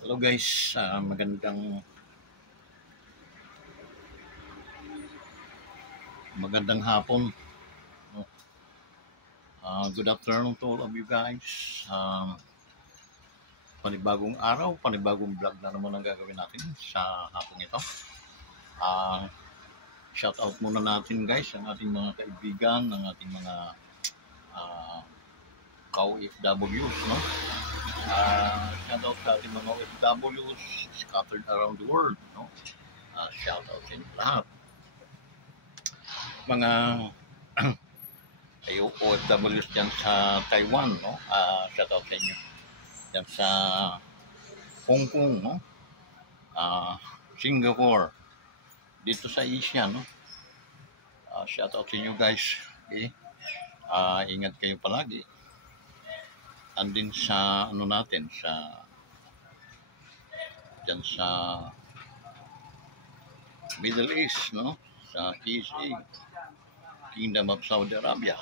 Hello guys, magandang hapon. No? Good afternoon to all of you guys. Panibagong araw, panibagong vlog na naman ang gagawin natin sa hapong ito. Shout out muna natin guys ang ating mga kaibigan, ang ating mga ka-OFWs, no? Shout out sa ating mga OFWs scattered around the world, no? Shout out sa inyo lahat. Mga OFWs dyan sa Taiwan, no? Shout out sa inyo. Dyan sa Hong Kong, no? Singapore, dito sa Asia, no? Shout out sa inyo guys. Okay? Ingat kayo palagi. Andin sa ano natin sa dyan sa Middle East, no? Sa KSA, Kingdom of Saudi Arabia.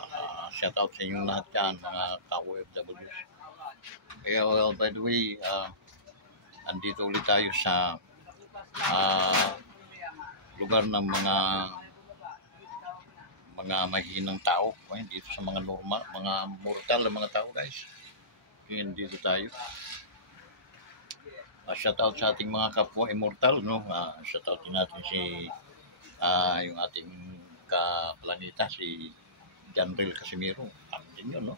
Shout out sa inyo lahat yan, mga ka-OFWs. Well, by the way, andito ulit tayo sa lugar ng mga mahihinang tao, dito sa mga normal, mga mortal na mga tao guys. Ngayon dito tayo. Shout out sa ating mga kapwa immortal, no? Shout out din natin si yung ating kaplaneta, si Janril Casimiro. Ano din yun, no?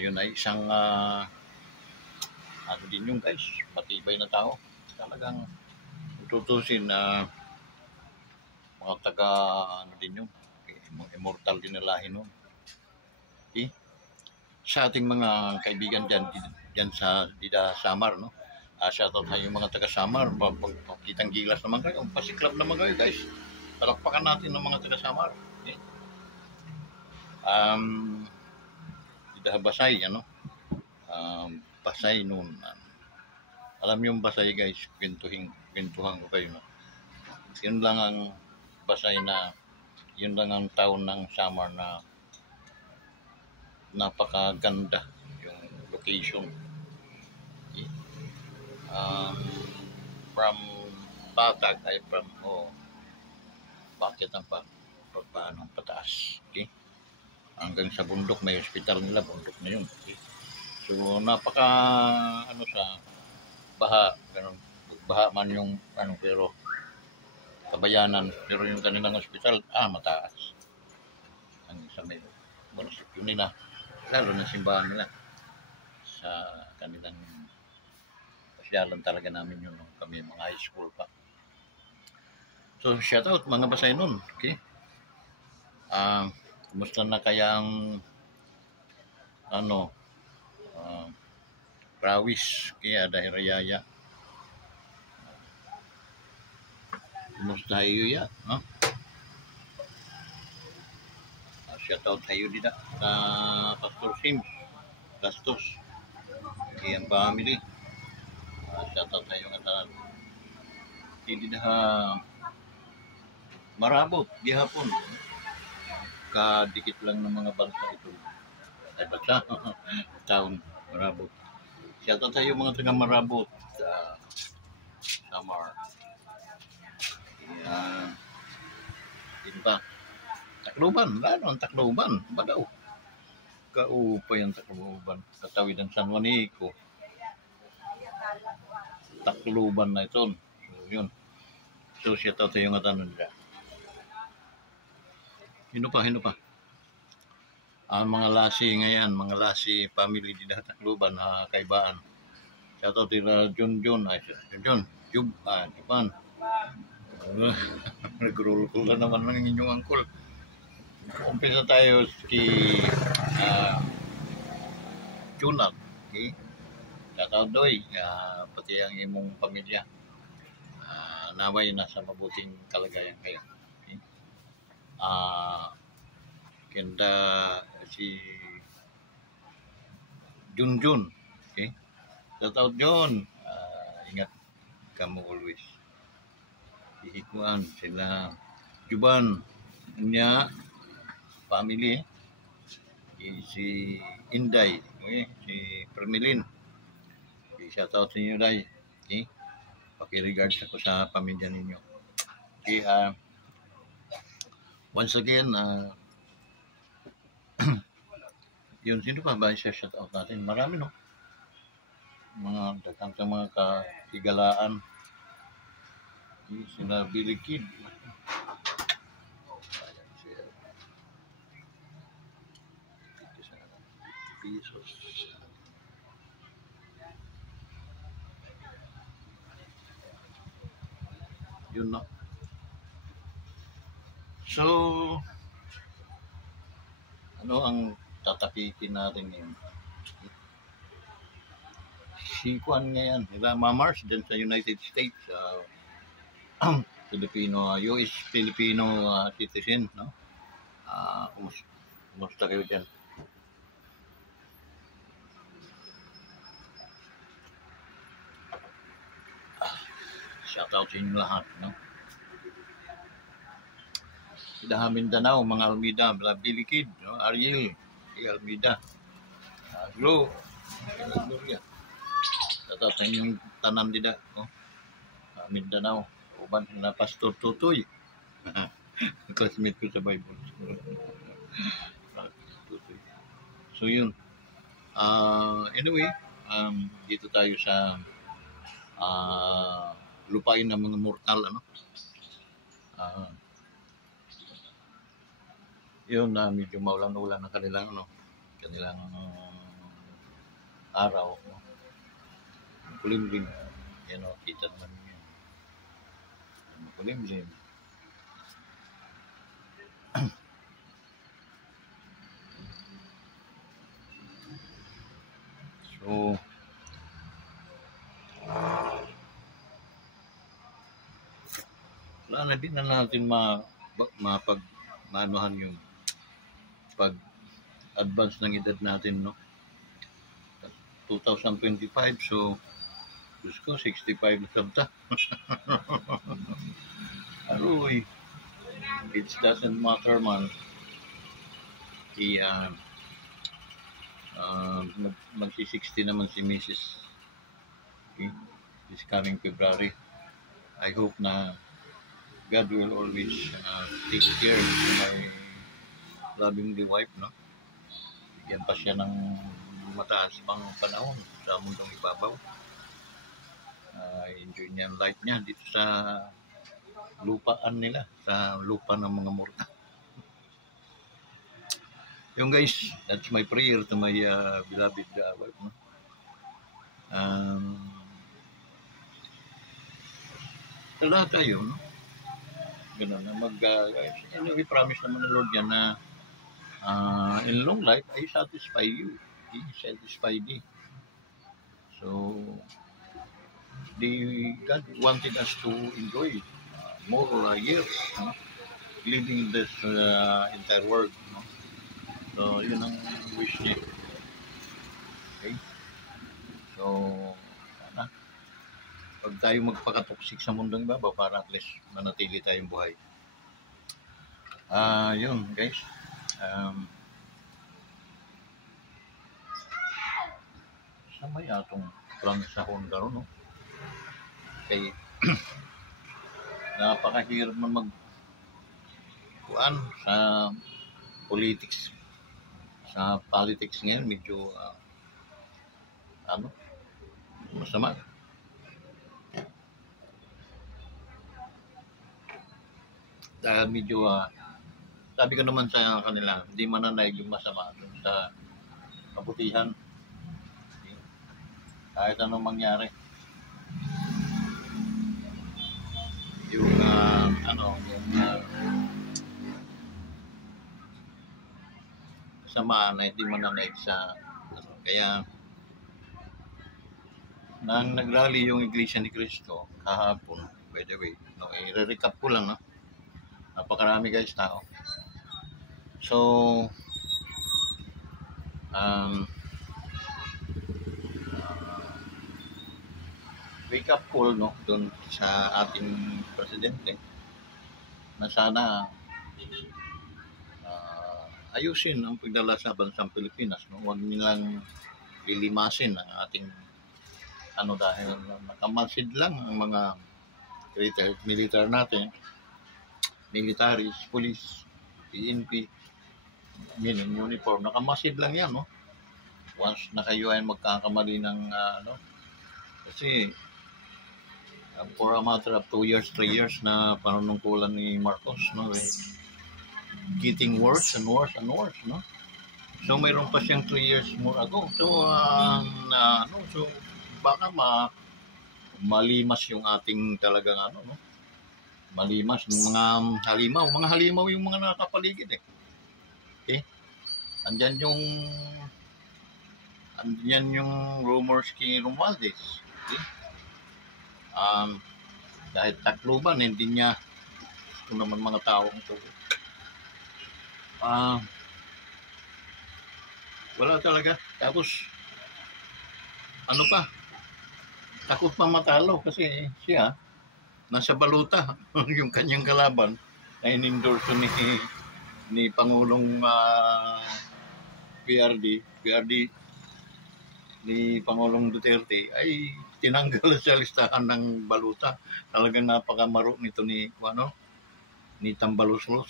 Yun ay isang ano din yun guys, matibay na tao. Talagang tutusin na mga taga ano din yun, immortal din na lahi nun. Okay? Sa ating mga kaibigan dyan sa Dida Samar, no? Shoutout sa yung mga taga Samar, pagkitang gilas naman kayo, pasiklab naman kayo guys. Palakpakan natin ng mga taga Samar. Okay? Dida Basay, ano? Basay noon. Alam niyo yung Basay guys, kwentuhan ko kayo. No? Yun lang ang Basay na, yun lang ang taon ng Samar na napakaganda yung location. Okay? From Patag ay bakit ang paano pataas. Okay? Hanggang sa bundok, may hospital nila, bundok na yun. Okay? So napaka ano sa baha, ganun, baha man yung ano, pero kabayanan, pero yung kanilang hospital mataas. Hanggang sa may munisipyo nila, lalo na simbahan nila sa kanilang pasyalan talaga namin yun nung kami mga high school pa. So shout out mga Basay nun. Okay? Kumusta na kayang ano Prawis, kaya dahil rayaya. Kumusta kayo ya? No? Shout out sa iyo dito sa Pastor Sims Gastos, kaya family. Shout out sa iyo nga hindi na marabot gihapon. Kadikit lang ng mga bansa ito. Ay bansa, taon marabot. Shout out sa iyo mga taga Marabot, Samar. Din ba? Tacloban, lalo ang Tacloban. Ba daw? Kaupay ang Tacloban. Katawid ng San Juanico. Tacloban na ito. So, yun. So, shout out sa iyo nga tanong nila. Hino pa? Ang mga lasi ngayon, mga lasi family din na Tacloban, kaibaan. Shout out nila John. Juban. Nag-roll call na naman ng inyong angkol. Umpisa tayo kay Junag. Okay? Shout out doy, pati ang imong pamilya. Naway nasa mabuting kalagayan kayo. Okay? Kenda si Junjun. Okay? Shout out John. Ingat kamu always. Ihikuan sila Juban niya family, si Inday, okay? Si Permelin. Shout out sa inyo day. Okay? Paki-regards ako sa pamilya ninyo. Okay, once again, yun, sino pa ba i-shout out natin? Marami, no? Mga daghang mga kahigalaan. Okay, sila Billy Kid. Pesos. Yun, no? So, ano ang tatapikin natin ngayon? Si Juan ngayon, diba, Mars dyan sa United States, Filipino, US Filipino citizen, no? Kumusta kayo dyan? Shout out sa inyo lahat, no? Sila Mindanao, mga Almida, Billy Kid, no? Ariel, si Almida, Glo, Gloria. Shout out sa inyong tanan dida, no? Mindanao, uban na Pastor Tutoy. Classmate ko sa Bible. So yun. Anyway, dito tayo sa lupain ng mga mortal, ano? Yun na medyo maulan-ulan ng kanilang araw, no? Kulimlim. Yan o, kita naman yun. Kulimlim. So, wala na din na natin maanuhan yung pag-advance ng edad natin, no? 2025, so Diyos ko, 65 na sabta. Aroy, it doesn't matter, man. Magsi-60 naman si Mrs. Okay? This coming February. I hope na God will always take care of my lovingly wife, no? Bigyan pa siya ng mataas pang panahon sa mundong ibabaw. Enjoy niya ang life niya dito sa lupaan nila, sa lupa ng mga mortal. Yung guys, that's my prayer to my beloved wife, no? Sa lahat tayo, no? Ganun, na promise naman ng Lord yan na in long life, I satisfy you. He satisfied me. So, God wanted us to enjoy more years, no? Living this entire world, no? So, yun ang wish niya. Okay? So, sana, pag tayo magpakatoxic sa mundong ibabaw para at least manatili tayong buhay. Yun, guys. Sa may atong transahon karon, no? Kay napakahirap man magkuan sa politics. Sa politics ngayon, medyo masama. Dahil medyo sabi ko naman sa kanila, hindi mananaig yung masama sa kabutihan. Kahit anong mangyari. Yung kasamaan na hindi mananaig sa kaya nang nagrally yung Iglesia ni Cristo kahapon, by the way, no, i-recap ko lang, no? Napakarami guys tao. So, wake up call, no, doon sa ating presidente na sana ayusin ang pagdala sa bansang Pilipinas, no? Huwag nilang lilimasin ang ating ano dahil nakamasid lang ang mga retired military natin, militaries, police, PNP, in uniform, nakamasid lang yan, no? Once na kayo ay magkakamali ng ano, kasi for a matter of 2 years, 3 years na panunungkulan ni Marcos, no? Getting worse and worse and worse, no? So mayroon pa siyang 3 years more ago. So so baka malimas yung ating talagang ano, no? Malimas yung mga halimaw yung mga nakapaligid eh. Okay? Andyan yung rumors kay Romualdez. Okay? Dahil Tacloban, hindi niya ito naman mga taong ito. Wala talaga. Tapos, ano pa? Takot pa matalo kasi siya, nasa baluta yung kanyang kalaban na in-endorse ni Pangulong PRD ni Pangulong Duterte ay tinanggal sa listahan ng baluta. Talagang napakamaro nito ni Tambaluslos.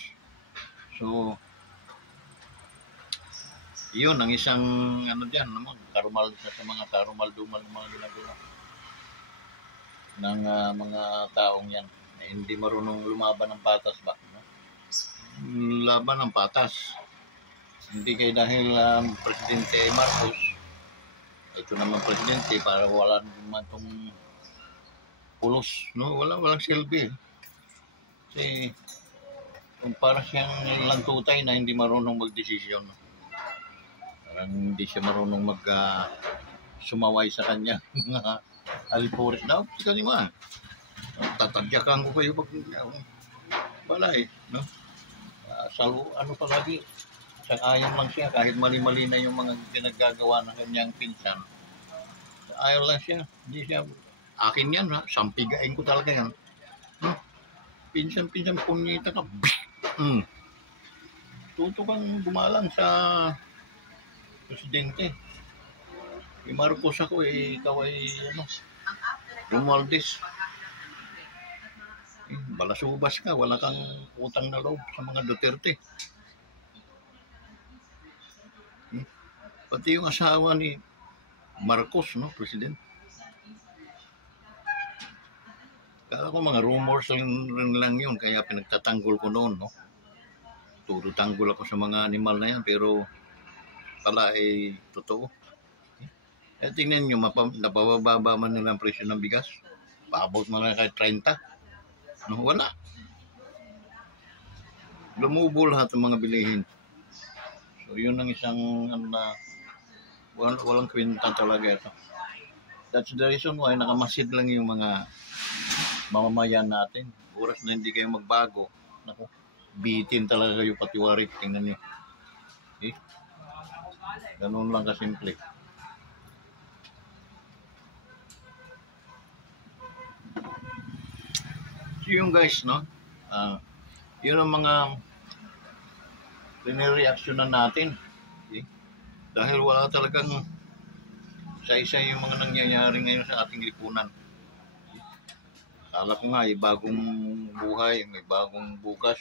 So, yun ang isang ano diyan naman, sa mga karumal-dumal ng mga ginagawa ng mga taong yan na hindi marunong lumaban ng patas ba? No? Laban ng patas. Hindi kayo dahil Presidente Marcos, ito naman Presidente, para wala naman itong pulos, no? Walang silbi. Kasi kung para siyang lang tutay na hindi marunong magdesisyon. No? Parang hindi siya marunong sumaway sa kanya. Alipores daw, kasi nga. Tatadyakan ko kayo pag balay, no? Ano pa lagi, sang-ayon lang siya kahit mali-mali na yung mga pinaggagawa ng kanyang pinsan. Ayaw lang siya, hindi siya, akin yan ha, sampigain ko talaga yan. Pinsan punyita ka, tuto kang gumalang sa Presidente. May Marcos ako ikaw ay Romualdez. Balasubas ka, wala kang utang na loob sa mga Duterte. Pati yung asawa ni Marcos, no, President. Kaya ko mga rumors lang yun, kaya pinagtatanggol ko noon, no. Tanggol ako sa mga animal na yan, pero pala ay totoo. Tingnan nyo, napababa man nila ang presyo ng bigas. Paabot man lang kahit 30. No, wala. Lumubol lahat ng mga bilihin. So, yun ang isang walang kwenta talaga ito. That's the reason why nakamasid lang yung mga mamamayan natin. Oras na hindi kayo magbago. Naku, bitin talaga kayo patiwarik. Tingnan nyo. Okay? Ganun lang kasimple. So yung guys, no? Yun ang mga pinireaksyonan natin. Okay? Dahil wala talagang isa-isa yung mga nangyayari ngayon sa ating lipunan. Okay? Kala ko nga, bagong buhay, may bagong bukas.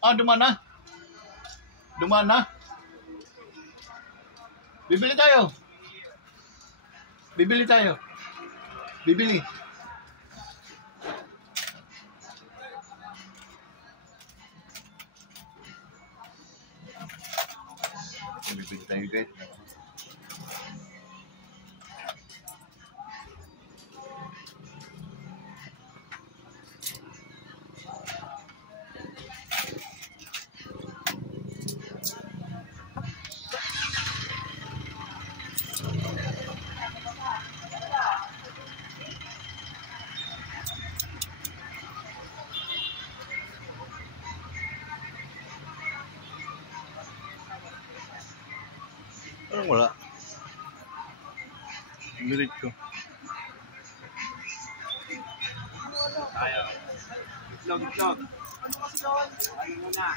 Dumaan na. Bibili tayo. Bibili. Bibili tayo guys. Wala. Diretso. Ayaw. Itlog. Ano kasi doon? Ano muna?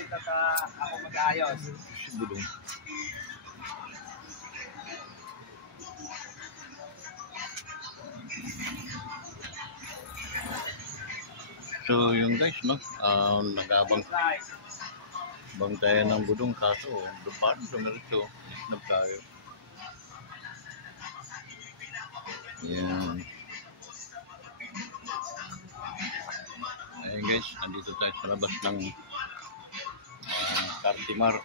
visit at ako mag-aayos. Si Budong. So yung guys, no, nag-abang Nice. bang tayo ng Budong, kaso dumaan, dumiretso, isnab tayo. Yan. Ayan guys, andito tayo sa labas ng Cartimar.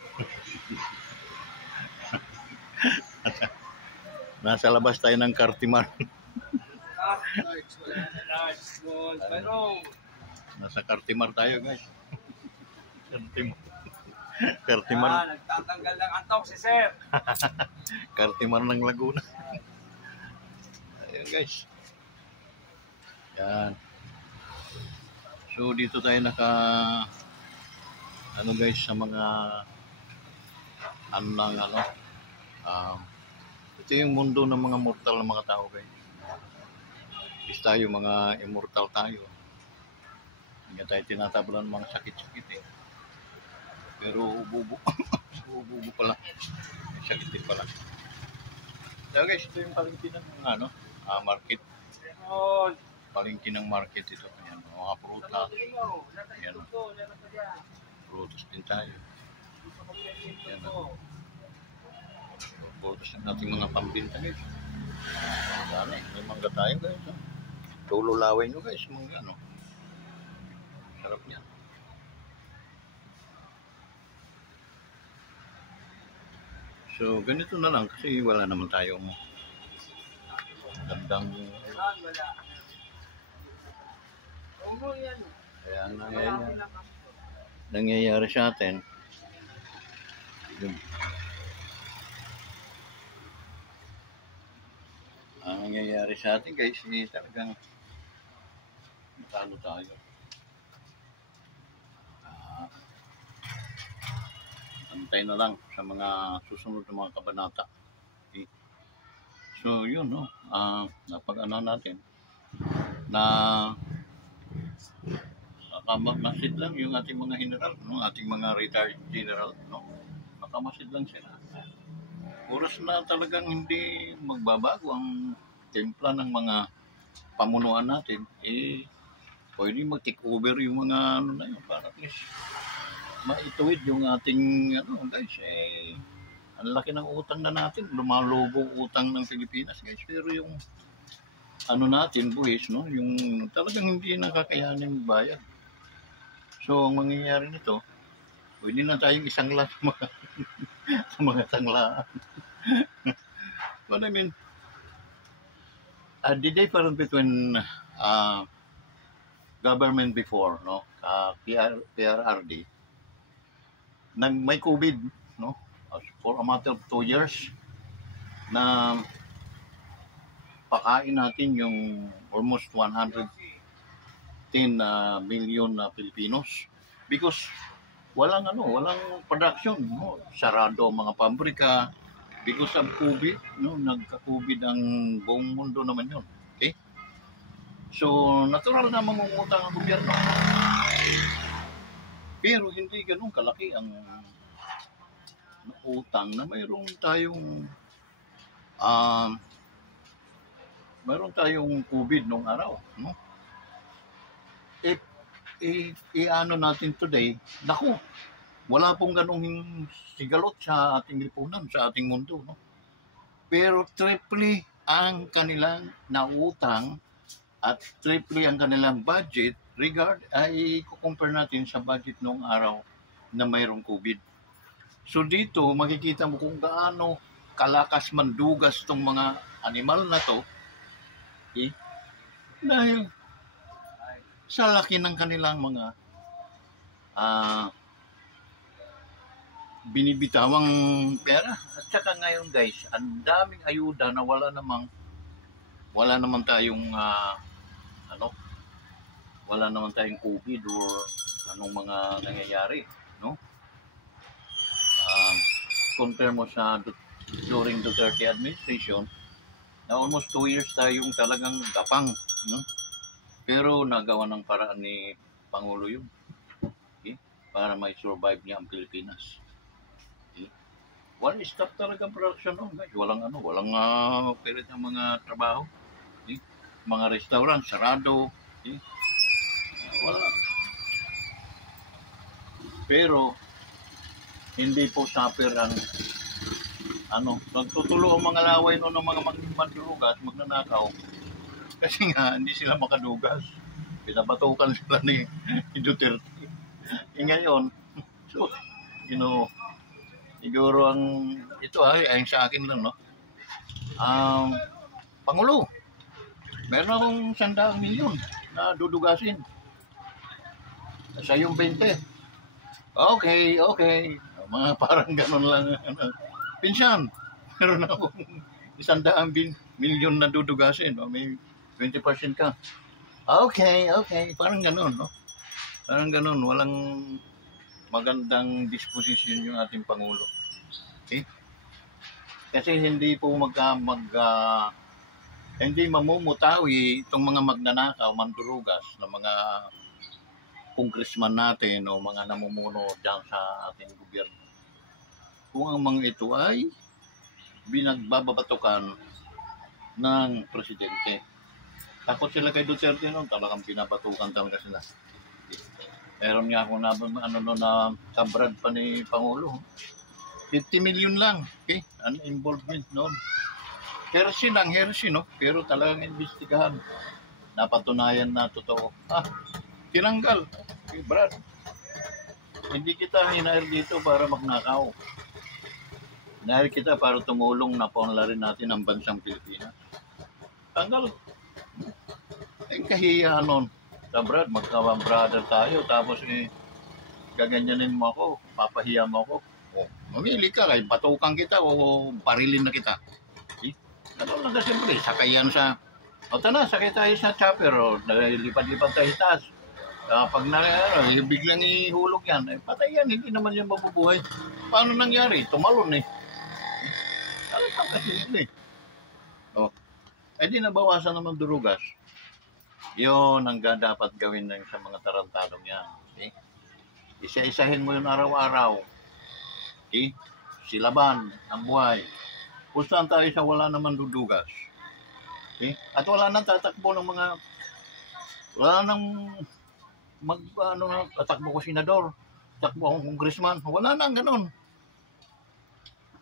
Nasa labas tayo ng Cartimar. Large, small, pero Nasa Cartimar tayo guys. Cartimar. Cartimar. nagtatanggal ng antok si Sir. Cartimar ng Laguna. Ayan guys. Yan. So dito tayo ano guys sa mga ito yung mundo ng mga mortal na mga tao guys. Is tayo mga immortal tayo. Hindi tayo tinatablan ng mga sakit-sakit eh. Pero ububo. Ububo pala. Sakit din pala. So guys, ito yung palengke ng mga market. Meron. Palengke ng market ito. Ayan, mga prutas. Ayan, prutas din tayo. Ayan, prutas ng ating mga pambinta guys. Sana, may mangga tayo guys. Tululawin nyo guys, mangga sarap niya. So, ganito na lang kasi wala naman tayong gandang Wala. Yan. kaya nangyayari sa atin. Yun. Ang nangyayari sa atin guys, talagang matalo tayo. Antay na lang sa mga susunod na mga kabanata. Okay. So yun napag-ano natin na nakamasid lang yung ating mga general, ating mga retired general, nakamasid lang sila. Oras na talagang hindi magbabago ang timpla ng mga pamunuan natin, pwede mag-take over yung mga na yun para at least maituwid yung ating guys, ang laki ng utang na natin, lumalubog utang ng Pilipinas guys, pero yung natin buwis, yung talagang hindi nakakayanin bayad. So ang mangyayari nito, pwede na tayong isangla sa mga sanglaan. But I mean, the difference between government before, PRRD, may COVID, for a matter of 2 years, na pakain natin yung almost 110 million na Filipinos because walang production, sarado ang mga pabrika because of COVID, nagka-COVID ang buong mundo naman yun. Okay? So, natural na mangungutang ang gobyerno. Pero hindi ganun kalaki ang utang na mayroon tayong COVID nung araw, Ano natin today, naku, wala pong ganung sigalot sa ating lipunan, sa ating mundo, Pero triple ang kanilang nautang at triple ang kanilang budget ay kukumpare natin sa budget noong araw na mayroong COVID. So dito, makikita mo kung gaano kalakas mandugas tong mga animal na to, dahil sa laki ng kanilang mga binibitawang pera. At saka ngayon guys, ang daming ayuda na wala naman tayong wala naman tayong COVID or anong mga nangyayari, compare mo sa during Duterte administration na almost 2 years tayong talagang gapang, pero nagawa ng paraan ni Pangulo yun. Okay? para may survive niya ang Pilipinas. Okay? One stop talaga ang production noon, guys. Walang pilit ng mga trabaho. Okay? Mga restaurant, sarado. Okay? Wala. Pero, hindi po suffer ang nagtutulo ang mga laway noon ng mga mandulugas, magnanakaw. Kasi nga, hindi sila makadugas. Pinabatukan sila ni Duterte. Ngayon, so, siguro ito ay sa akin lang, no? Pangulo, meron akong 100 milyon na dudugasin. Sa yung 20. Okay. Mga parang ganun lang. Pinsan, meron akong 100 milyon na dudugasin. May 20% ka. Okay. Parang ganun, no? Parang ganun. Walang magandang disposition yung ating Pangulo. Okay? Kasi hindi po hindi mamumutawi itong mga magnanakaw, mandurugas na mga congressman natin o mga namumuno dyan sa ating gobyerno. Kung ang mga ito ay binagbabatukan ng presidente. Takot sila kay Duterte noon, talagang pinabatukan talaga sila. Meron nga ako na kabrad pa ni Pangulo. 50 million lang, okay? Ang involvement noon. Heresy, no? Pero talagang investigahan. Napatunayan na totoo. Tinanggal. Okay, Brad. Hindi kita hinair dito para magnakaw. Hinair kita para tumulong na paunlarin natin ang bansang Pilipinas. Tanggal. Kahiya nun. Brad, magka-brother tayo. Tapos gaganyanin mo ako. Papahiya mo ako. Mamili ka. Kaya batukan kita o parilin na kita. Ganun lang kasi siyempre. Sakayan sa... sakay tayo sa chopper. Lipad-lipad tayo sa taas. Pag biglang ihulog yan, patay yan, hindi naman yan mabubuhay. Paano nangyari? Tumalon Ano kasi yun di nabawasan naman durugas. Yun ang dapat gawin sa mga tarantadong yan. Okay? Isa-isahin mo yun araw-araw. Okay? Silaban ang buhay. Pustahan tayo sa wala naman dudugas. Okay? At wala nang tatakbo ng mga... Wala nang... tatakbo ko senador, tatakbo akong congressman, wala na ganun.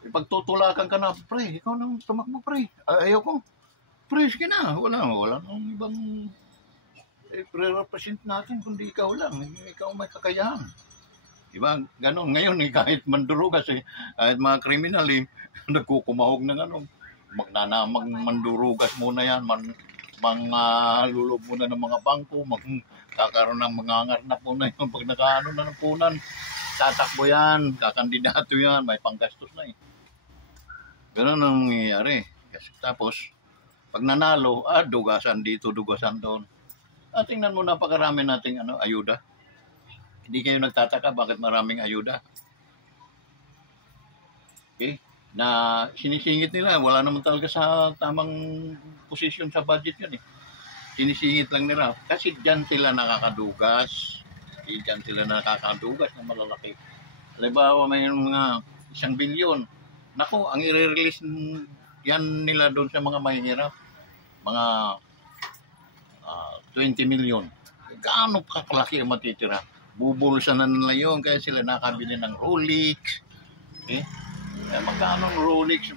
Pagtutulakan ka na, pre, ikaw nang tumakbo, pre. Ayaw ko, pre, sige na, wala nang ibang pre-represent natin, kundi ikaw lang, ikaw may kakayahan. Diba, ganun. Ngayon, kahit mandurugas, kahit mga kriminal, nagkukumahog ng mandurugas muna yan, lulog muna ng mga bangko, kakaroon ng mga ngarnap muna yung pag nakaano na ng punan, tatakbo yan, kakandidato yan, may panggastos na Ganun ang nangyayari. Tapos, pag nanalo, dugasan dito, dugasan doon. Tingnan mo, napakarami nating ayuda. Hindi kayo nagtataka bakit maraming ayuda. Okay? Na sinisingit nila, wala naman talaga sa tamang posisyon sa budget yun Sinisingit lang nila. Kasi dyan sila nakakadugas. Dyan sila nakakadugas na malalaki. Halimbawa, may mga 1 bilyon. Naku, ang i-release yan nila doon sa mga mahihirap. Mga 20 million. Gaano kakalaki ang matitira? Bubulsa na nila yun. Kaya sila nakabili ng Rolex. Okay? Magkano ng Rolex?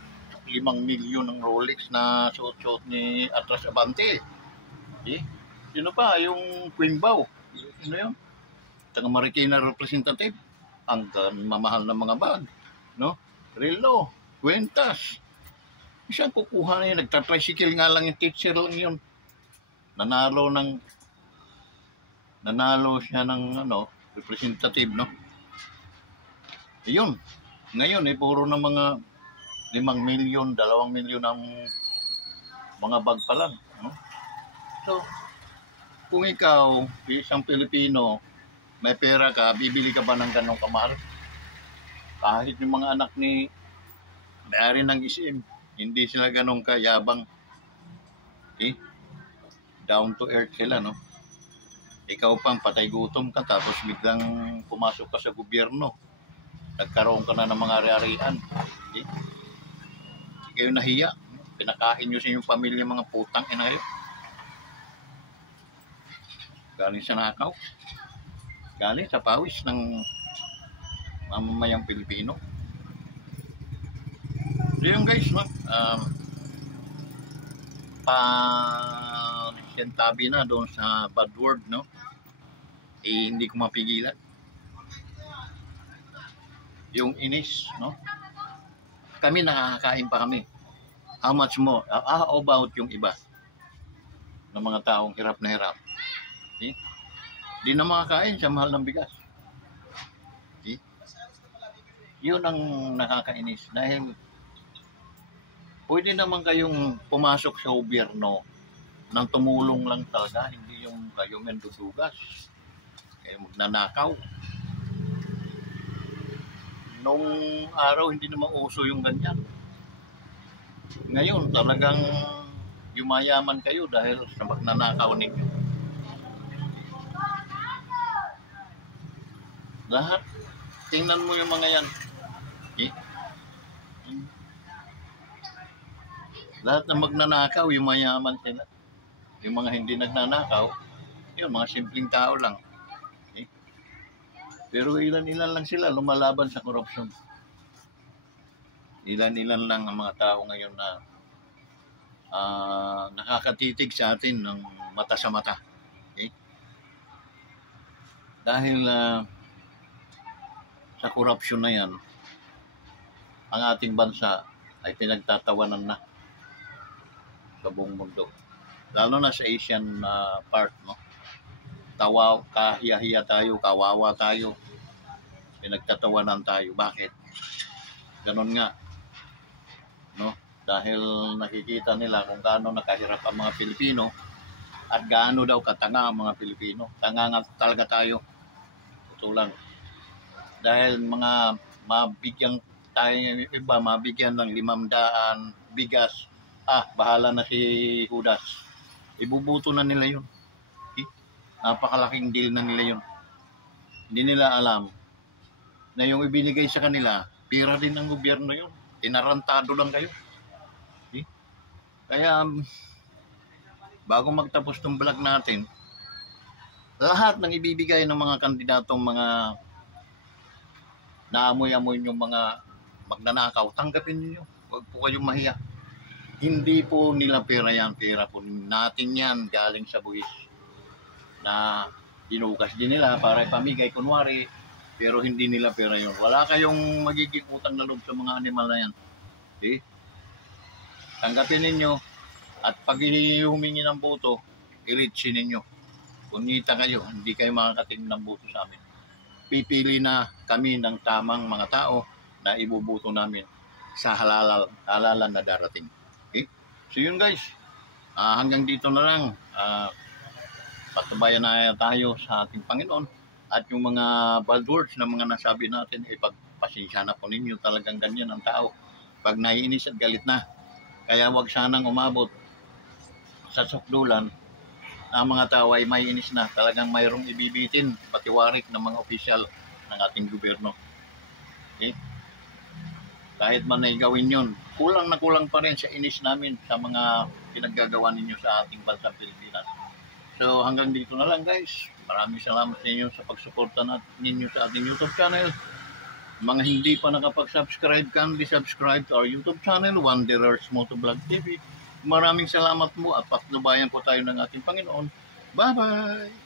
5 milyon ng Rolex na suot-suot ni Atras Abante. Sino pa? Yung Queen Bao. Sino yun? Taga-Marikina representative. Ang mamahal ng mga bag. No? Relo. Cuentas. Isang kukuha na yun. Nagtatricycle nga lang yung teacher lang yun. Nanalo siya ng representative, no? Yun. Ngayon, puro na mga 5 milyon, 2 milyon ang mga bag pa lang. No? So, kung ikaw, isang Pilipino, may pera ka, bibili ka ba ng ganong kamahal? Kahit yung mga anak ni may-ari ng SM, hindi sila ganong kayabang. Okay? Down to earth sila, no? Ikaw pang patay gutom ka tapos biglang pumasok ka sa gobyerno. Nagkaroon ka na ng mga ari-arian. Okay? Hindi kayo nahiya. Pinakain nyo sa inyong pamilya mga putang ina kayo. Galing sa nakaw. Galing sa pawis ng mamamayang Pilipino. So yun guys, no? Sintabi na doon sa bad word, no? Hindi ko mapigilan. Yung inis, no? Kami nakakain pa kami. How much more? How about yung iba? Ng mga taong hirap na hirap. Okay? Di na makakain sa mahal ng bigas. Okay? Yun ang nakakainis. Dahil pwede naman kayong pumasok sa gobyerno nang tumulong lang talaga, hindi yung kayo mendudugas. Kayo magnanakaw. Nung araw, hindi naman uso yung ganyan. Ngayon, talagang yumayaman kayo dahil sa magnanakaw ninyo. Lahat, tingnan mo yung mga yan. Okay? Lahat na magnanakaw, yumayaman sila. Yung mga hindi nagnanakaw, yun, mga simpleng tao lang. Okay? Pero ilan-ilan lang sila lumalaban sa korupsyon. Ilan-ilan lang ang mga tao ngayon na nakakatitig sa atin ng mata sa mata. Okay? Dahil sa korupsyon na yan, ang ating bansa ay pinagtatawanan na sa buong mundo. Lalo na sa Asian part, no? Kahiya-hiya tayo, kawawa tayo, pinagtatawanan tayo. Bakit? Ganon nga, no? Dahil nakikita nila kung gaano nakahirap ang mga Pilipino at gaano daw katanga ang mga Pilipino. Tanga nga talaga tayo. Ito lang. Dahil mga mabigyan tayo iba, mabigyan ng 500 bigas, bahala na si Judas. Ibubuto na nila yun. Okay? Napakalaking deal na nila yun. Hindi nila alam na yung ibinigay sa kanila, pira din ng gobyerno yun. Tinarantado lang kayo. Okay? Kaya, bago magtapos ng vlog natin, lahat ng ibibigay ng mga kandidatong mga naamoy-amoy yung mga magnanakaw, tanggapin niyo. Huwag po kayong mahiya. Hindi po nila pera yan. Pera po natin yan galing sa buwis na dinugas din nila para ipamigay kunwari, pero hindi nila pera yun. Wala kayong magiging utang na loob sa mga animal na yan. Okay? Tanggapin ninyo at pag humingi ng boto, i-reach ninyo. Kunita kayo, hindi kayo makakatingin ng boto sa amin. Pipili na kami ng tamang mga tao na ibubuto namin sa halalan na darating. Okay? So yun guys, hanggang dito na lang. Patubayan na tayo sa ating Panginoon at yung mga bad words na mga nasabi natin, pagpasensya na po ninyo, talagang ganyan ang tao. Pag naiinis at galit na, kaya wag sanang umabot sa sukdulan na ang mga tao ay may inis na, talagang mayroong ibibitin, patiwarik ng mga opisyal ng ating gobyerno. Okay? Kahit man ay gawin yun, kulang na kulang pa rin sa inis namin sa mga pinaggagawa ninyo sa ating bansang Pilipinas. So hanggang dito na lang guys. Maraming salamat sa inyo sa pagsuporta ninyo sa ating YouTube channel. Mga hindi pa nakapag-subscribe, kindly subscribe to our YouTube channel, Wanderers Motovlog TV. Maraming salamat mo at patnubayan po tayo ng ating Panginoon. Bye-bye!